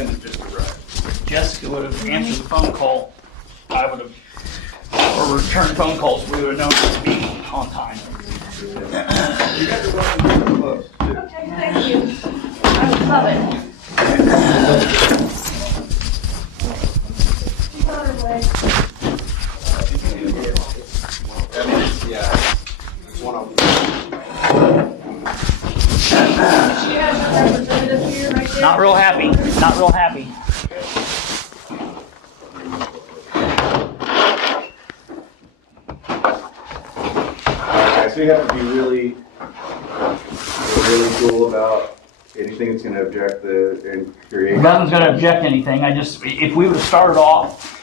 independent just arrived. Jessica would have answered the phone call. I would have, or returned phone calls. We would have known to be on time. You guys are welcome to the club. Okay, thank you. I love it. She's on her way. Yeah. It's one of them. She has her representative here right there. Not real happy. Not real happy. Okay, so you have to be really cool about anything that's going to object and create. Nothing's going to object to anything. If we would have started off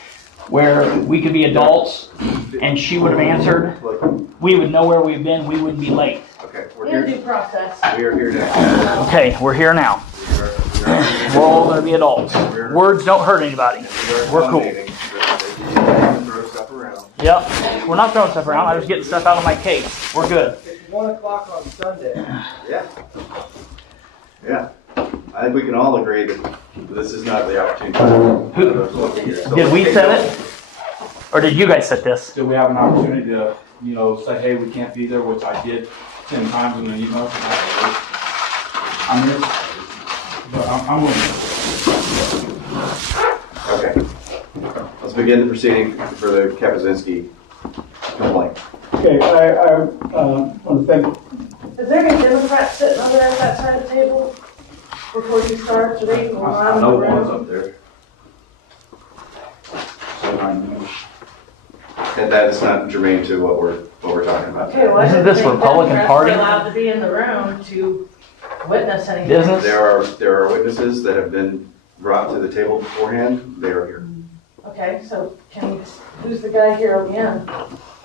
where we could be adults and she would have answered, we would know where we've been. We wouldn't be late. Okay, we're In due here. process. We are here now. Okay, we're here now. We're all going to be adults. Words don't hurt anybody. We're cool. Throw stuff around. Yep. We're not throwing stuff around. I'm just getting stuff out of my case. We're good. It's 1 o'clock on Sunday. Yeah. Yeah. I think we can all agree that this is not the opportunity. Did we set it? Or did you guys set this? Did we have an opportunity to, say, hey, we can't be there, which I did 10 times in an email. I mean, but I'm willing. Okay. Let's begin the proceeding for the Kapuściński complaint. Okay, I want to thank. Is there any Democrats sitting over there at that side of the table before you start? Do they even I allow know them in the one's room? up there. So I know. And that is not germane to what we're talking about. Okay, well, I Isn't didn't this think Republican Democrats Party? were allowed to be in the room to witness anything. Business? There are witnesses that have been brought to the table beforehand. They are here. Okay, so who's the guy here on the end?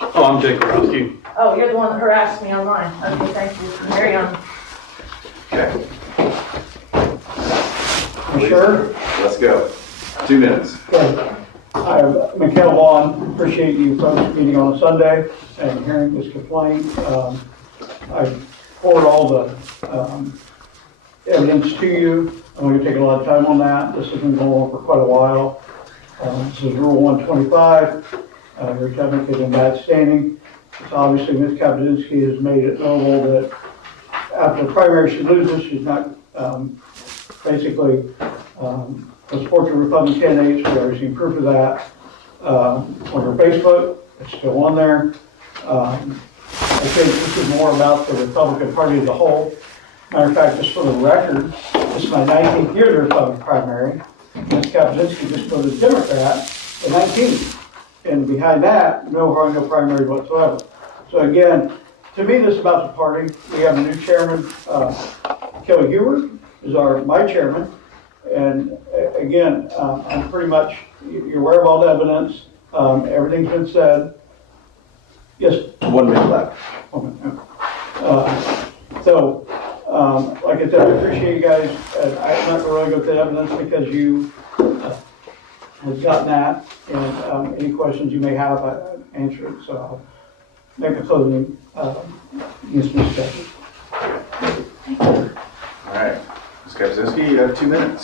Oh, I'm Jake Borowski. Oh, you're the one that harassed me online. Okay, thank you. Carry on. Okay. You sure? Let's go. 2 minutes. Okay. Nicole Kapuściński, appreciate you folks meeting on a Sunday and hearing this complaint. I forward all the evidence to you. I'm going to take a lot of time on that. This has been going on for quite a while. This is Rule 125. Your technique is in bad standing. So obviously, Ms. Kapuściński has made it knowable that after the primary she loses, she's not basically support the Republican candidates. We already seen proof of that on her Facebook. It's still on there. I think this is more about the Republican Party as a whole. Matter of fact, just for the record, this is my 19th year of the Republican primary. Ms. Kapuściński just voted Democrat in 19. And behind that, no primary whatsoever. So again, to me, this is about the party. We have a new chairman, Kelli Heuer is my chairman. And again, I'm pretty much, you're aware of all the evidence. Everything's been said. Yes? 1 minute left. Like I said, I appreciate you guys. I'm not going to really go through the evidence because you have gotten that. And any questions you may have, I answer it. So I'll make a closing against Ms. Kapuściński. All right. Ms. Kapuściński, you have 2 minutes.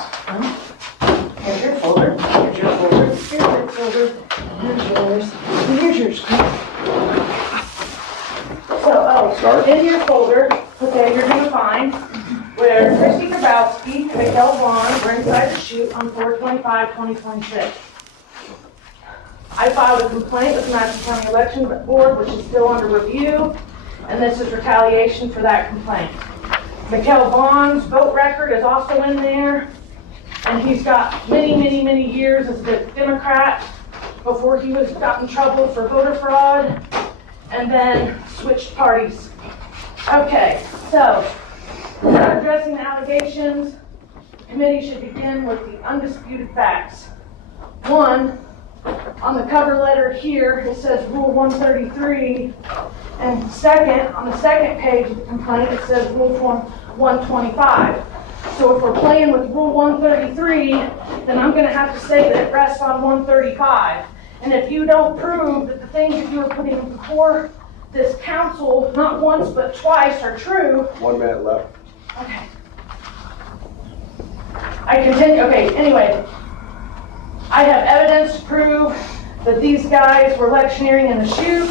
Here's your folder. Here's your folder. Here's your folder. Here's yours. And here's yours. So, Start. in your folder, okay, you're gonna find where Christy Grabowski and Nicole Kapuściński were inside the chute on 4/25/2026. I filed a complaint with the Madison County Election Board, which is still under review, and this is retaliation for that complaint. Nicole Kapuściński's vote record is also in there, and he's got many years as a Democrat before he got in trouble for voter fraud, and then switched parties. Okay, so, not addressing the allegations, the committee should begin with the undisputed facts. One, on the cover letter here, it says Rule 133, and second, on the second page of the complaint, it says Rule 125. So if we're playing with Rule 133, then I'm gonna have to say that it rests on 135. And if you don't prove that the things that you are putting before this council, not once but twice, are true. 1 minute left. Okay. I continue, okay, anyway. I have evidence to prove that these guys were electioneering in the chute.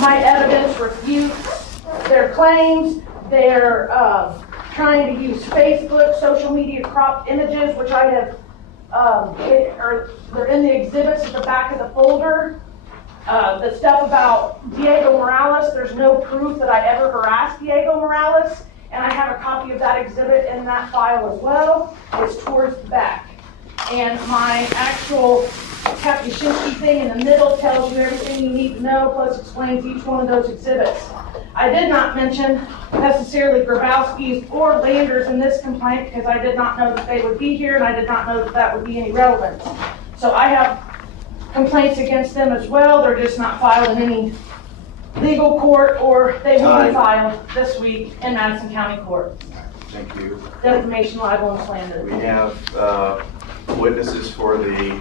My evidence refutes their claims. They're trying to use Facebook, social media cropped images, which I have, they're in the exhibits at the back of the folder. The stuff about Diego Morales, there's no proof that I ever harassed Diego Morales, and I have a copy of that exhibit in that file as well. It's towards the back. And my actual Kapuściński thing in the middle tells you everything you need to know, plus explains each one of those exhibits. I did not mention necessarily Grabowski's or Landers in this complaint because I did not know that they would be here, and I did not know that that would be any relevance. So I have complaints against them as well. They're just not filed in any legal court, or they will be filed this week in Madison County Court. Thank you. Defamation, libel, and slander. We have witnesses for the...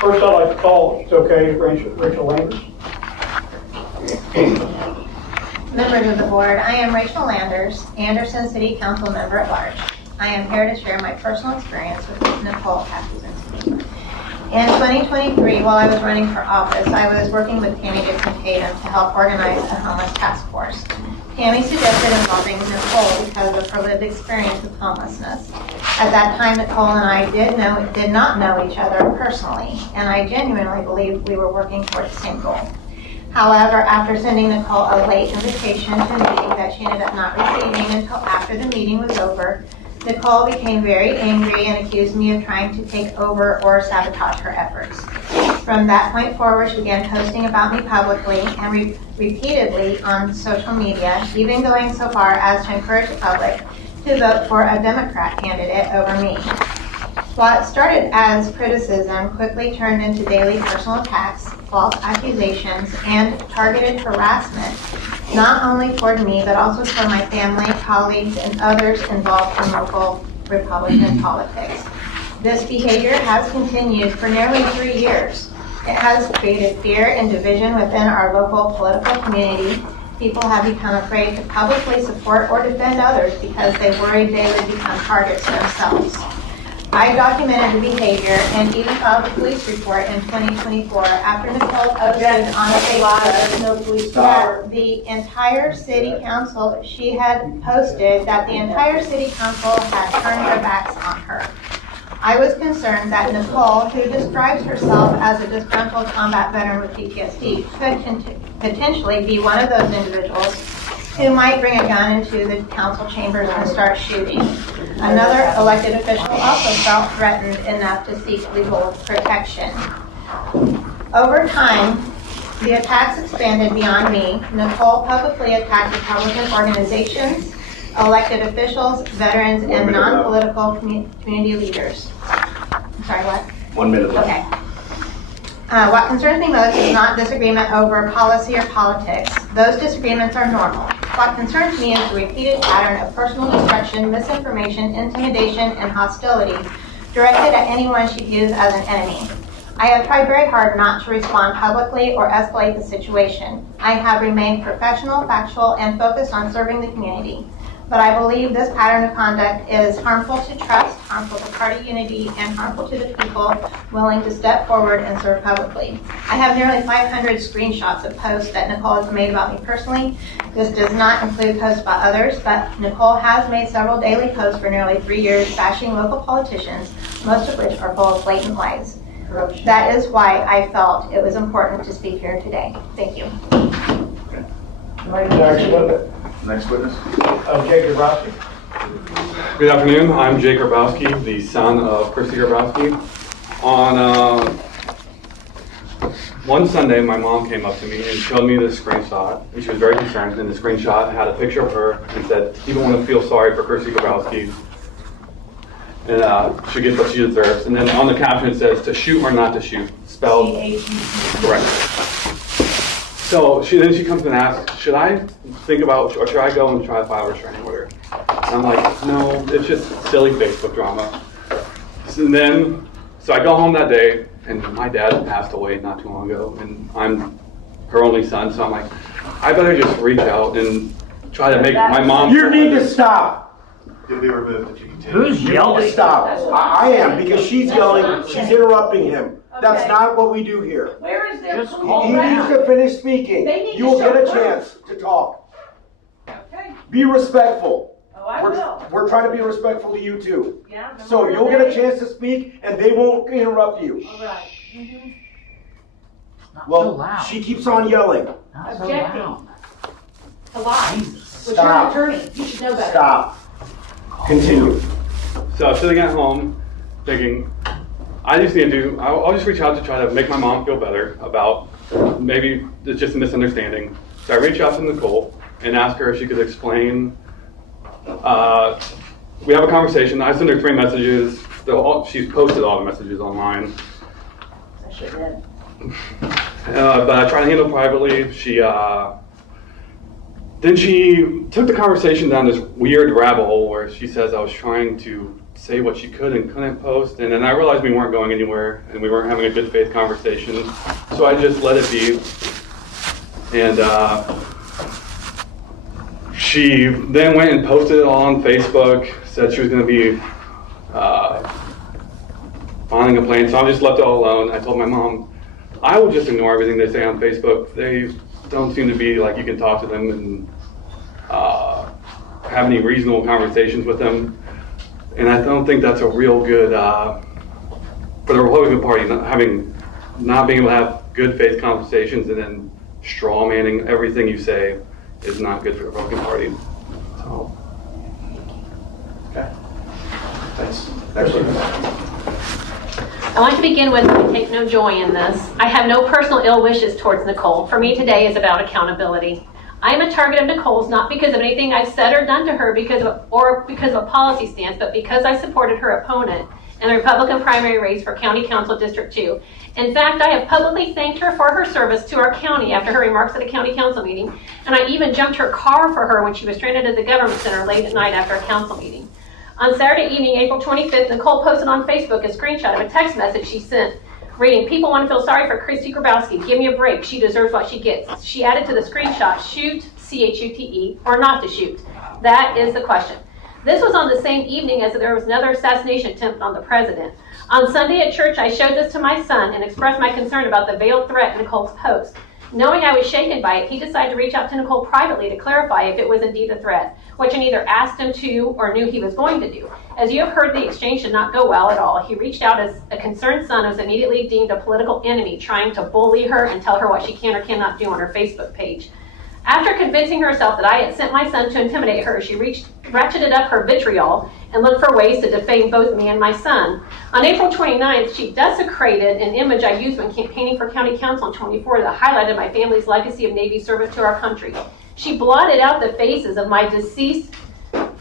First, I'd like to call, if it's okay, Rachel Landers. Members of the board, I am Rachel Landers, Anderson City Council member at large. I am here to share my personal experience with Nicole Kapuściński. In 2023, while I was running for office, I was working with Tammy Dixon-Tatum to help organize a homeless task force. Tammy suggested involving Nicole because of her lived experience with homelessness. At that time, Nicole and I did not know each other personally, and I genuinely believed we were working toward the same goal. However, after sending Nicole a late invitation to a meeting that she ended up not receiving until after the meeting was over, Nicole became very angry and accused me of trying to take over or sabotage her efforts. From that point forward, she began posting about me publicly and repeatedly on social media, even going so far as to encourage the public to vote for a Democrat candidate over me. What started as criticism quickly turned into daily personal attacks, false accusations, and targeted harassment, not only toward me, but also toward my family, colleagues, and others involved in local Republican politics. This behavior has continued for nearly 3 years. It has created fear and division within our local political community. People have become afraid to publicly support or defend others because they worried they would become targets themselves. I documented the behavior and even filed a police report in 2024 after Nicole posted on Facebook that the entire city council, she had posted that the entire city council had turned their backs on her. I was concerned that Nicole, who describes herself as a disgruntled combat veteran with PTSD, could potentially be one of those individuals who might bring a gun into the council chambers and start shooting. Another elected official also felt threatened enough to seek legal protection. Over time, the attacks expanded beyond me. Nicole publicly attacked Republican organizations, elected officials, veterans, and non-political community leaders. I'm sorry, what? 1 minute left. Okay. What concerns me most is not disagreement over policy or politics. Those disagreements are normal. What concerns me is the repeated pattern of personal destruction, misinformation, intimidation, and hostility directed at anyone she views as an enemy. I have tried very hard not to respond publicly or escalate the situation. I have remained professional, factual, and focused on serving the community. But I believe this pattern of conduct is harmful to trust, harmful to party unity, and harmful to the people willing to step forward and serve publicly. I have nearly 500 screenshots of posts that Nicole has made about me personally. This does not include posts about others, but Nicole has made several daily posts for nearly 3 years bashing local politicians, most of which are full of blatant lies. That is why I felt it was important to speak here today. Thank you. Next witness. Jake Grabowski. Good afternoon. I'm Jake Grabowski, the son of Christy Grabowski. On one Sunday, my mom came up to me and showed me this screenshot. And she was very concerned. And the screenshot had a picture of her and said, "You don't want to feel sorry for Christy Grabowski, and she gets what she deserves." And then on the caption it says, "To shoot or not to shoot," spelled correct. So then she comes and asks, should I think about, or should I go and try to file a restraining order? And I'm like, no, it's just silly Facebook drama. So I go home that day, and my dad passed away not too long ago, and I'm her only son, so I'm like, I better just reach out and try to make my mom... You need to stop. You'll be removed if you continue. Who's You need yelling? to stop. I am, because she's That's what I'm yelling, she's saying. interrupting him. That's Okay. not what we do here. Where is their Just He calm police needs down. to finish speaking. They need You to will show get a proof. chance to talk. Okay, Be respectful. oh, I will. We're trying to be respectful to you too. Yeah. So you'll get a chance to speak and they won't interrupt you. All right. Mhm. Not so Well, loud. she keeps on yelling. Not so Objecting. loud. A lie. Jesus. But you're an Stop. attorney, you should know better. Stop. Continue. So I was sitting at home thinking, I just need to do, I'll just reach out to try to make my mom feel better about maybe it's just a misunderstanding. So I reached out to Nicole and asked her if she could explain. We have a conversation. I sent her 3 messages. She's posted all the messages online. I should have. But I tried to handle it privately. Then she took the conversation down this weird rabbit hole where she says I was trying to say what she could and couldn't post, and then I realized we weren't going anywhere and we weren't having a good faith conversation, so I just let it be. And she then went and posted it on Facebook, said she was going to be filing a complaint, so I just left it all alone. I told my mom, I will just ignore everything they say on Facebook. They don't seem to be like you can talk to them and have any reasonable conversations with them. And I don't think that's a real good, for the Republican Party, not being able to have good faith conversations and then straw manning everything you say is not good for the Republican Party. So. Okay. Thanks. Next one. I want to begin with, I take no joy in this. I have no personal ill wishes towards Nicole. For me, today is about accountability. I am a target of Nicole's not because of anything I've said or done to her because of a policy stance, but because I supported her opponent in the Republican primary race for County Council District 2. In fact, I have publicly thanked her for her service to our county after her remarks at a county council meeting, and I even jumped her car for her when she was stranded at the government center late at night after a council meeting. On Saturday evening, April 25th, Nicole posted on Facebook a screenshot of a text message she sent reading, "People want to feel sorry for Christy Grabowski. Give me a break. She deserves what she gets." She added to the screenshot, "Shoot, C-H-U-T-E, or not to shoot." That is the question. This was on the same evening as there was another assassination attempt on the president. On Sunday at church, I showed this to my son and expressed my concern about the veiled threat in Nicole's post. Knowing I was shaken by it, he decided to reach out to Nicole privately to clarify if it was indeed a threat, which I neither asked him to or knew he was going to do. As you have heard, the exchange did not go well at all. He reached out as a concerned son who was immediately deemed a political enemy, trying to bully her and tell her what she can or cannot do on her Facebook page. After convincing herself that I had sent my son to intimidate her, she ratcheted up her vitriol and looked for ways to defame both me and my son. On April 29th, she desecrated an image I used when campaigning for county council in 24 that highlighted my family's legacy of Navy service to our country. She blotted out the faces of my deceased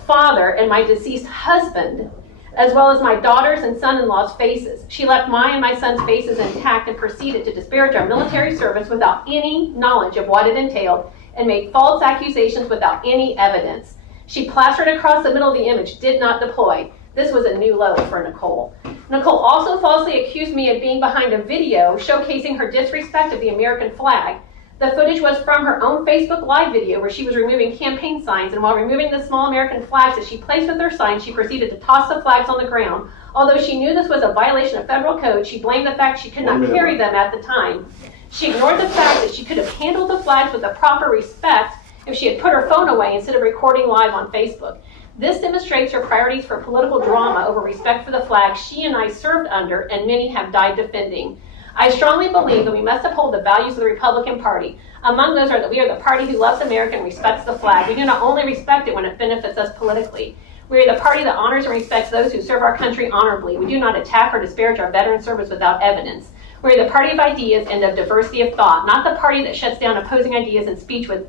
father and my deceased husband, as well as my daughter's and son-in-law's faces. She left my and my son's faces intact and proceeded to disparage our military service without any knowledge of what it entailed and made false accusations without any evidence. She plastered across the middle of the image, "Did not deploy." This was a new low for Nicole. Nicole also falsely accused me of being behind a video showcasing her disrespect of the American flag. The footage was from her own Facebook Live video where she was removing campaign signs, and while removing the small American flags that she placed with her signs, she proceeded to toss the flags on the ground. Although she knew this was a violation of federal code, she blamed the fact she could not carry them at the time. She ignored the fact that she could have handled the flags with the proper respect if she had put her phone away instead of recording live on Facebook. This demonstrates her priorities for political drama over respect for the flag she and I served under and many have died defending. I strongly believe that we must uphold the values of the Republican Party. Among those are that we are the party who loves America and respects the flag. We do not only respect it when it benefits us politically. We are the party that honors and respects those who serve our country honorably. We do not attack or disparage our veteran service without evidence. We are the party of ideas and of diversity of thought, not the party that shuts down opposing ideas and speech with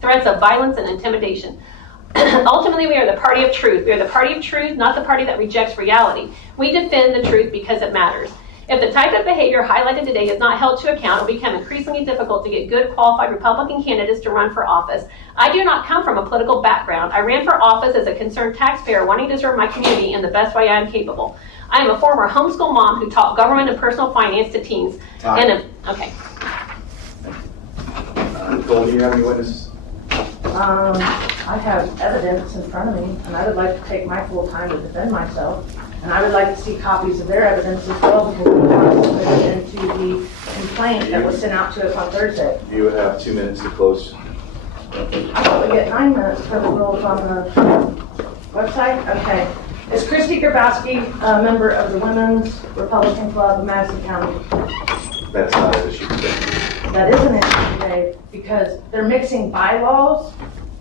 threats of violence and intimidation. Ultimately, we are the party of truth. We are the party of truth, not the party that rejects reality. We defend the truth because it matters. If the type of behavior highlighted today is not held to account, it will become increasingly difficult to get good, qualified Republican candidates to run for office. I do not come from a political background. I ran for office as a concerned taxpayer wanting to serve my community in the best way I am capable. I am a former homeschool mom who taught government and personal finance to teens. Nicole, do you have any witnesses? I have evidence in front of me, and I would like to take my full time to defend myself. And I would like to see copies of their evidence as well, because we want to submit it into the complaint that was sent out to us on Thursday. You would have 2 minutes to close. I thought we get 9 minutes for the rules on the website. Okay. Is Kristi Grabowski a member of the Women's Republican Club of Madison County? That's not an issue today. That is an issue today, because they're mixing bylaws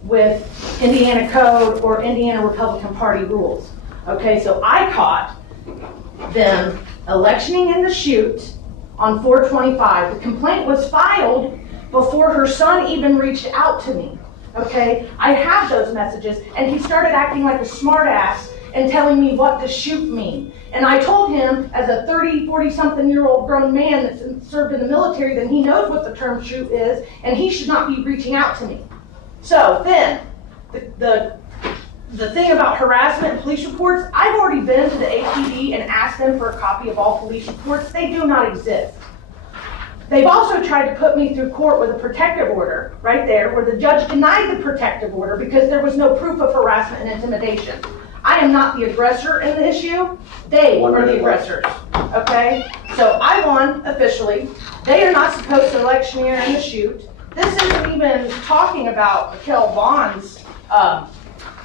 with Indiana code or Indiana Republican Party rules. Okay, so I caught them electioning in the chute on 4/25. The complaint was filed before her son even reached out to me. Okay, I have those messages, and he started acting like a smartass and telling me what to shoot mean. And I told him, as a 30, 40-something-year-old grown man that's served in the military, that he knows what the term shoot is, and he should not be reaching out to me. So then, the thing about harassment and police reports, I've already been to the APD and asked them for a copy of all police reports. They do not exist. They've also tried to put me through court with a protective order, right there, where the judge denied the protective order because there was no proof of harassment and intimidation. I am not the aggressor in the issue. They are the aggressors, okay? So I won officially. They are not supposed to electioneer in the chute. This isn't even talking about Raquel Vaughn's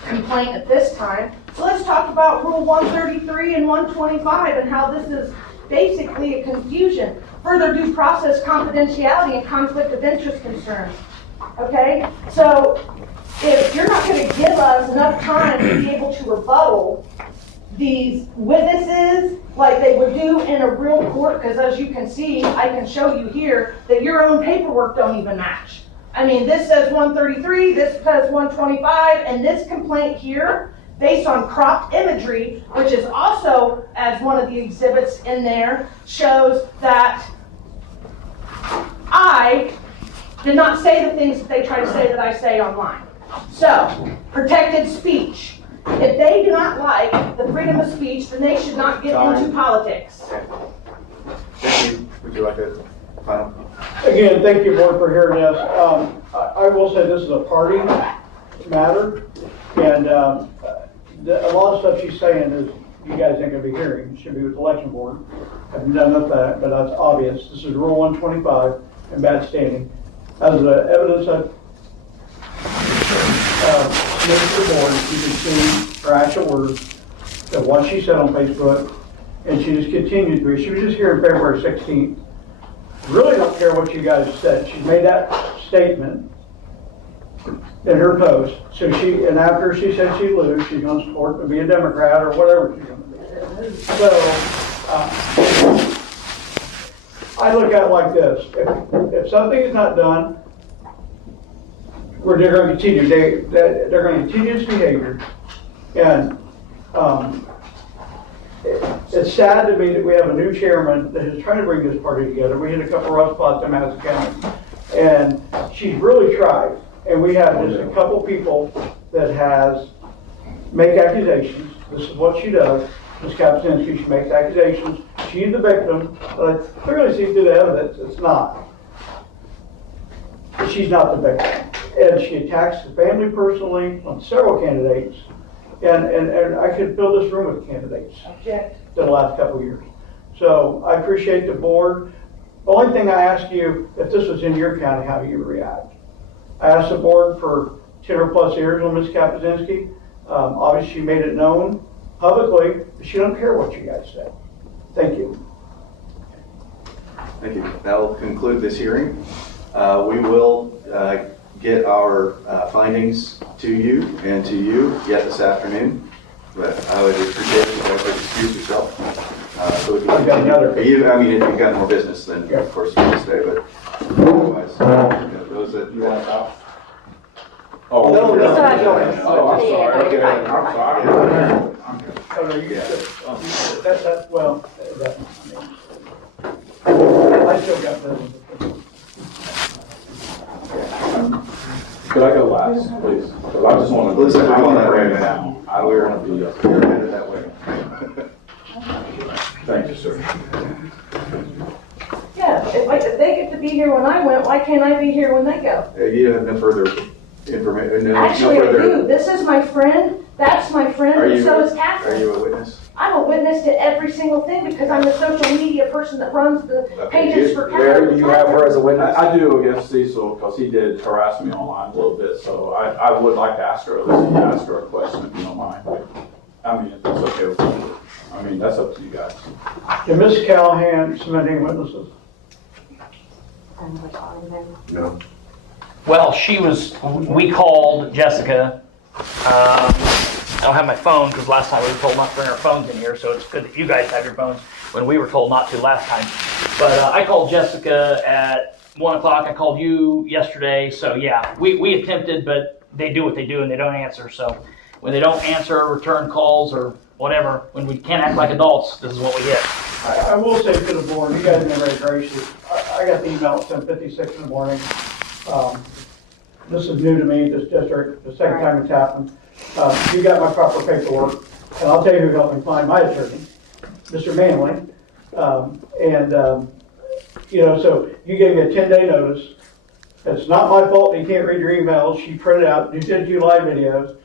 complaint at this time. So let's talk about Rule 133 and 125 and how this is basically a confusion. Further due process confidentiality and conflict of interest concerns. Okay? So if you're not going to give us enough time to be able to rebuttal these witnesses like they would do in a real court, because as you can see, I can show you here that your own paperwork don't even match. I mean, this says 133, this says 125, and this complaint here, based on cropped imagery, which is also, as one of the exhibits in there, shows that I did not say the things that they try to say that I say online. So, protected speech. If they do not like the freedom of speech, then they should not get into politics. Thank you. Would you like a final? Again, thank you, board, for hearing this. I will say this is a party matter, and a lot of stuff she's saying is you guys ain't gonna be hearing. It should be with the election board. Haven't done with that, but that's obvious. This is Rule 125 in bad standing. As the evidence I've submitted to the board, you can see her actual words of what she said on Facebook, and she just continued to. She was just here on February 16th. Really don't care what you guys said. She made that statement in her post. So and after she said she'd lose, she's going to support to be a Democrat or whatever she's going to be. So I look at it like this: if something is not done, they're going to continue. They're going to continue this behavior, and it's sad to me that we have a new chairman that is trying to bring this party together. We hit a couple rough spots in Madison County, and she's really tried. And we have just a couple people that make accusations. This is what she does. Ms. Kapuściński, she makes accusations. She's the victim, but I clearly see through the evidence it's not. She's not the victim. And she attacks the family personally on several candidates. And I could fill this room with candidates Object. the last couple of years. So I appreciate the board. The only thing I ask you, if this was in your county, how you would react. I asked the board for 10 or plus years on Ms. Kapuściński. Obviously, she made it known publicly, but she don't care what you guys say. Thank you. Thank you. That'll conclude this hearing. We will get our findings to you and to you yet this afternoon. But I would appreciate it if you guys would excuse yourself. So we can I've got another. I mean, if you've got more business, then of course you can stay. But otherwise, those that You want to stop? Oh, No, no. still have yours. Oh, I'm sorry. Okay, I'm sorry. Oh, no, you well, I still got business. Could I go last, please? Because I just want to. Listen, we're going that way right now. I want to do this. You're headed that way. Thank you, sir. Yeah, if they get to be here when I went, why can't I be here when they go? You have no further information? Actually, I do. This is my friend, that's my friend, and so is Are Catherine. you a witness? I'm a witness to every single thing because I'm the social media person that runs the pages for Larry, Catherine. do you have her as a witness? I do against Cecil because he did harass me online a little bit, so I would like to ask her, ask her a question if you don't mind. I mean, if that's okay with you. I mean, that's up to you guys. Can Ms. Callahan submit any witnesses? No. Well, we called Jessica. I don't have my phone because last time we were told not to bring our phones in here, so it's good that you guys have your phones when we were told not to last time. But I called Jessica at 1 o'clock. I called you yesterday. So yeah, we attempted, but they do what they do and they don't answer. So when they don't answer, return calls or whatever, when we can't act like adults, this is what we get. I will say to the board, you guys have been very gracious. I got the email at 10:56 in the morning. This is new to me, this district, the second time it's happened. You got my proper paperwork, and I'll tell you who helped me find my attorney, Mr. Manley. So you gave me a 10-day notice. It's not my fault that you can't read your emails. She printed out, you did do live videos.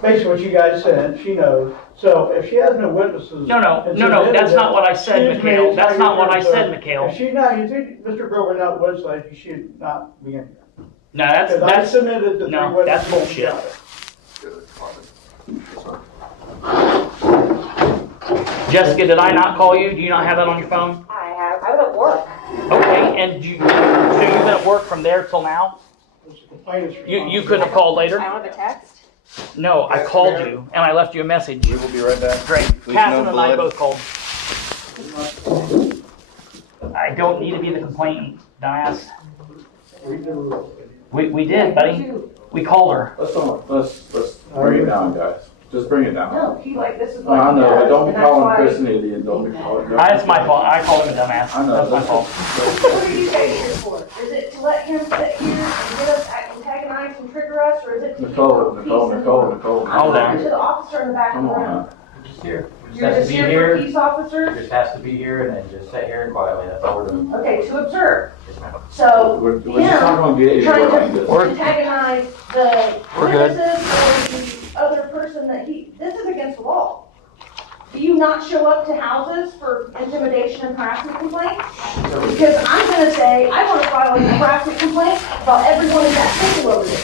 Basically what you guys said, she knows. So if she has no witnesses. No, that's not what I said, Mikhail. That's not what I said, Mikhail. If she's not, you think Mr. Grover not legislated, you should not be in here. No, that's submitted the no, that's bullshit. Jessica, did I not call you? Do you not have that on your phone? I have. I was at work. Okay, and so you've been at work from there till now? You couldn't have called later? I don't have a text. No, I called you and I left you a message. We will be right back. Great. Please, Catherine no and I blood. both called. I don't need to be the complainant, dumbass. We did, buddy. We called her. Let's bring it down, guys. Just bring it down. No, this is I what he know, but does, don't be and that's calling why- Chris an idiot, don't be calling. That's my fault. I called him a dumbass. I know. That's my fault. What are you guys here for? Is it to let him sit here and get us antagonize and trigger us, or is it to Nicole. I'm Hold on. talking to the officer in the back of Come the room. on. Just here. You're just here for peace, officer? Just has to be here and then just sit here and quietly, that's all we're doing. Okay, to observe. Yes, ma'am. So, We're just not gonna get him anywhere trying like to this. antagonize the We're good. witnesses or the other person that this is against the law. Do you not show up to houses for intimidation and harassment complaints? Because I'm gonna say, I wanna file a harassment complaint about everyone in that table over there.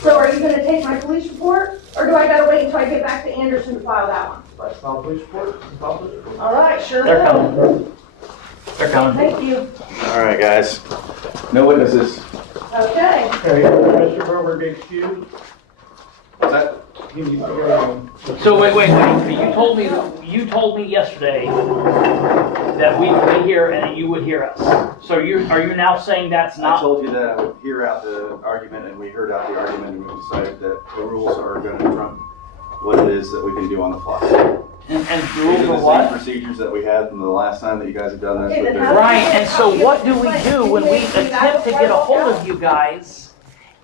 So are you gonna take my police report, or do I gotta wait until I get back to Anderson to file that one? Let's file a police report. All right, sure They're will. coming. They're coming. Thank you. All right, guys. No witnesses. Okay. Okay, Mr. Grover be excused. What's that? He needs to go. So wait. You told me yesterday that we would be here and that you would hear us. So are you now saying that's I not? told you that I would hear out the argument, and we heard out the argument, and we decided that the rules are going to trump what it is that we can do on the fly. And the These rules are are the same what? procedures that we had from the last time that you guys have done this. Okay, with then the- how- Right, and so what do we do when we attempt to get a hold of you guys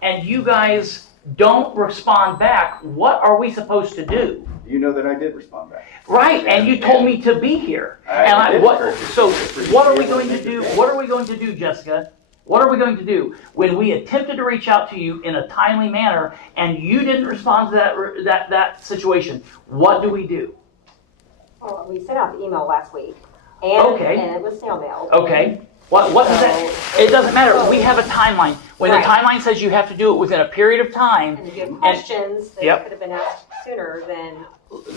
and you guys don't respond back? What are we supposed to do? You know that I did respond back. Right, and you told me to be here. So what are we going to do? What are we going to do, Jessica? What are we going to do when we attempted to reach out to you in a timely manner and you didn't respond to that situation? What do we do? Well, we sent out the email last week, and it was snail mailed. Okay. What does that? It doesn't matter. We have a timeline. When the timeline says you have to do it within a period of time, And if you have questions that Yep. could have been asked sooner, then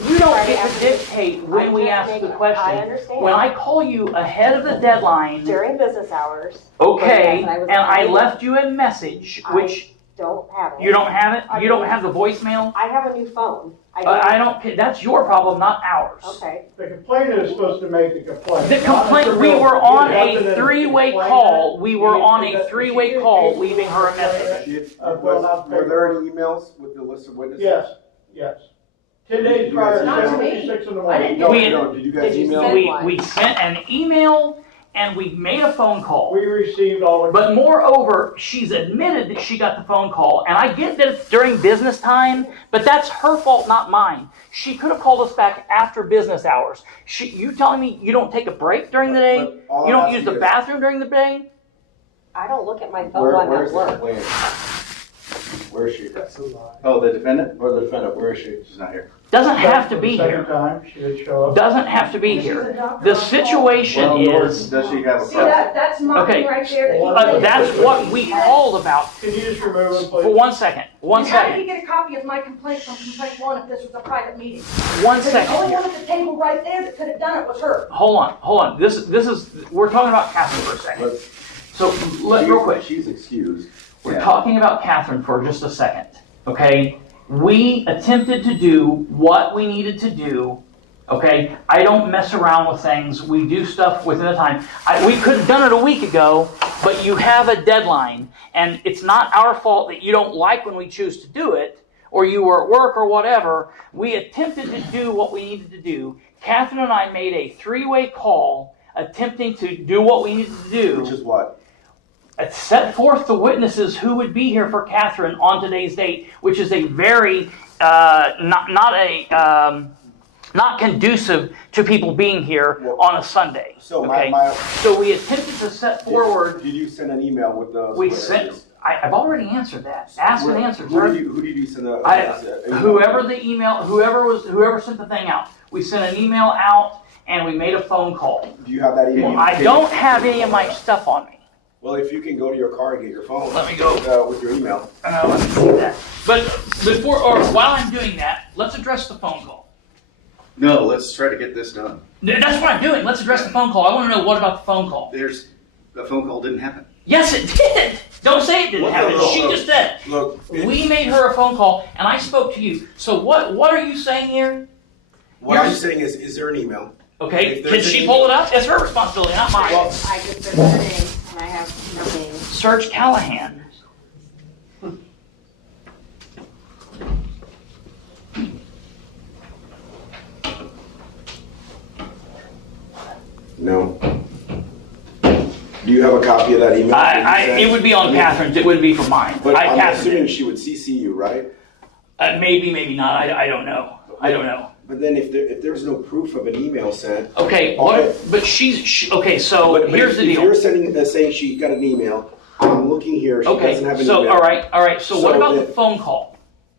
you don't get to dictate when we ask the question. I understand. When I call you ahead of the deadline, during business hours. okay, Yes, and I left you a message, which Don't have it. you don't have it. You don't have the voicemail. I have a new phone. I don't. That's your problem, not ours. Okay. The complainant is supposed to make the complaint. The complaint. We were on a three-way call. We were on a three-way call, leaving her a message. Were there any emails with the list of witnesses? Yes. 10 days prior, Not to me. 7:56 in the I morning. didn't No, did you guys Did you email? send- We sent an email and we made a phone call. We received all of But moreover, she's admitted that she got the phone call, and I get that it's during business time, but that's her fault, not mine. She could have called us back after business hours. You telling me you don't take a break during the day? But all You I'm don't use the asking is- bathroom during the day? I don't look at my phone while I'm Where's at the work. complaint? Where is she? That's a lie. Oh, the defendant? Or the defendant, where is she? She's not here. Doesn't have to be Second here. time, she did show up. Doesn't have to be She's a here. doctor The on call. situation Well, nor is, does she have a See, problem. that's mine Okay. right there. That he that's what we called about. Can you just remove it, For please? 1 second, And how did he get a copy of my complaint from complaint 1 if this was a private meeting? 1 The only second. one at the table right there that could have done it was her. Hold on. This is, we're talking about Catherine for a second. So, real quick. She's excused. We're Yeah. talking about Catherine for just a second, okay? We attempted to do what we needed to do, okay? I don't mess around with things. We do stuff within the time. We could have done it a week ago, but you have a deadline, and it's not our fault that you don't like when we choose to do it, or you were at work or whatever. We attempted to do what we needed to do. Catherine and I made a three-way call attempting to do what we needed to do. Which is what? Set forth the witnesses who would be here for Catherine on today's date, which is a very not conducive to people being here on a Sunday. So okay? So we attempted to set forward. Did you send an email with those? We sent. I've already answered that. Asked and answered, sir. Who did you send the? Whoever sent the thing out. We sent an email out and we made a phone call. Do you have that email? I don't have any of my stuff on me. Well, if you can go to your car and get your phone. Let me go. With your email. Let me see that. But while I'm doing that, let's address the phone call. No, let's try to get this done. That's what I'm doing. Let's address the phone call. I want to know what about the phone call. The phone call didn't happen. Yes, it did. Don't say it didn't happen. She just said. Look, we made her a phone call, and I spoke to you. So what are you saying here? What I'm saying is there an email? Okay, can she pull it up? It's her responsibility, not mine. I just searched her name, and I have nothing. Search Callahan. No. Do you have a copy of that email? It would be on Catherine's. It wouldn't be for mine. But I'm Catherine assuming did. she would CC you, right? Maybe, maybe not. I don't know. I don't know. But then if there's no proof of an email sent. Okay, but okay, so here's the If deal. you're saying she got an email, I'm looking here, she doesn't have an email. All right, so what about the phone call?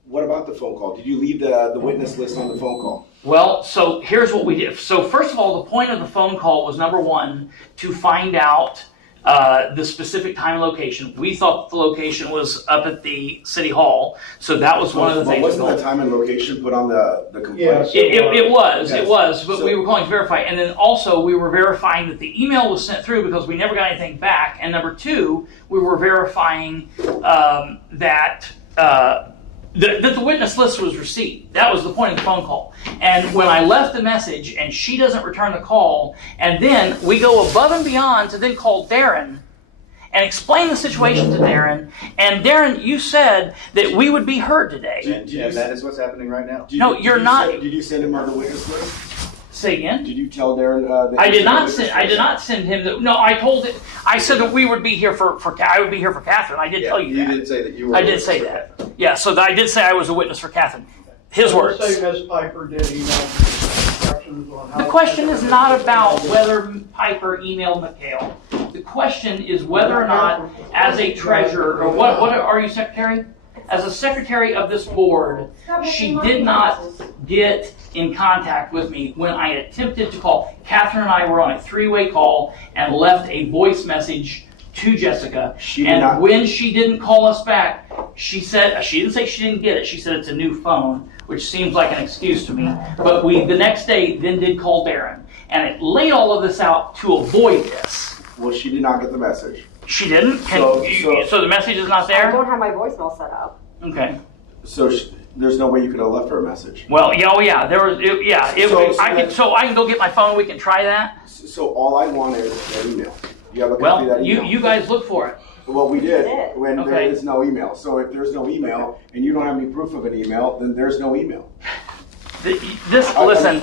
What about the phone call? Did you leave the witness list on the phone call? Well, so here's what we did. So first of all, the point of the phone call was, number one, to find out the specific time and location. We thought the location was up at the city hall, so that was one of the things. Wasn't the time and location put on the complaint? Yes. It was, but So- we were calling to verify. And then also we were verifying that the email was sent through because we never got anything back. And number two, we were verifying that the witness list was received. That was the point of the phone call. And when I left the message and she doesn't return the call, and then we go above and beyond to then call Darren and explain the situation to Darren. And Darren, you said that we would be heard today. And that is what's happening right now. You're not. Did you send him on the witness list? Say again? Did you tell Darren that I you did not sent send. the I did not send him. I said that we would be here for. I would be here for Catherine. I did tell you that. You did say that you were. I did say that. Yeah. So I did say I was a witness for Catherine. His words. Let's say Ms. Piper did email instructions on how. The question is not about whether Piper emailed McHale. The question is whether or not, as a treasurer, or what are you, secretary? As a secretary of this board, she did not get in contact with me when I attempted to call. Catherine and I were on a three-way call and left a voice message to Jessica. When she didn't call us back, she said, she didn't say she didn't get it. She said it's a new phone, which seems like an excuse to me. But we, the next day, then did call Darren. And it laid all of this out to avoid this. Well, she did not get the message. She didn't? So the message is not I there? don't have my voicemail set up. Okay. So there's no way you could have left her a message. Well, there was, I can go get my phone, we can try that. So all I want is that email. You have a copy of that email? You guys look for it. Well, we did when there Okay. is no email. So if there's no email and you don't have any proof of an email, then there's no email. Listen,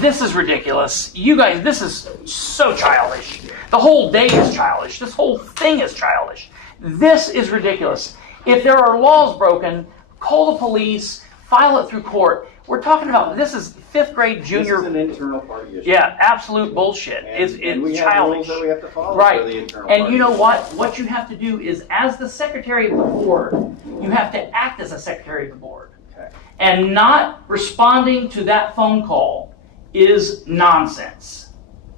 this is ridiculous. You guys, this is so childish. The whole day is childish. This whole thing is childish. This is ridiculous. If there are laws broken, call the police, file it through court. We're talking about, this is fifth grade junior. This is an internal party issue. Yeah, absolute bullshit. It's we have childish. rules that we have to follow Right. for the internal And party you know issue. what? What you have to do is, as the secretary of the board, You have to act as a secretary of the board. Okay. And not responding to that phone call is nonsense.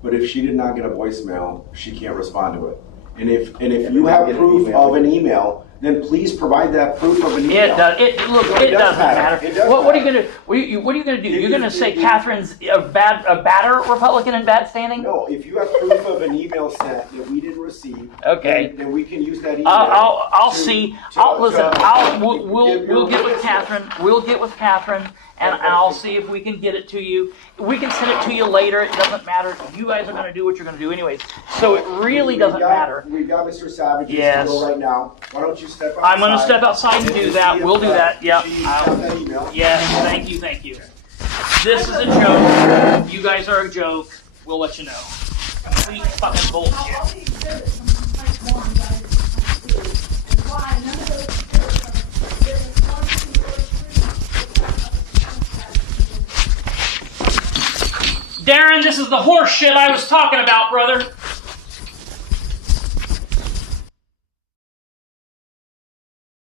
But if she did not get a voicemail, she can't respond to it. And if you have proof of an email, then please provide that proof of an email. It does. It doesn't matter. It does What are you matter. gonna do? What are you gonna do? You're gonna say Catherine's a badder Republican in bad standing? No, if you have proof of an email sent that we didn't receive, Okay. then we can use that email. I'll to- see. to- Listen. to We'll give your get with witness. Catherine. We'll get with Catherine, and I'll see if we can get it to you. We can send it to you later. It doesn't matter. You guys are gonna do what you're gonna do anyways. So it really doesn't matter. We've got Mr. Savage Yes. to go right now. Why don't you step outside? I'm gonna step outside and do that. see We'll if, do that. Yep. she got that email. Yes. Thank you. Thank you. This is a joke. You guys are a joke. We'll let you know. Complete fucking bullshit. Darren, this is the horse shit I was talking about, brother.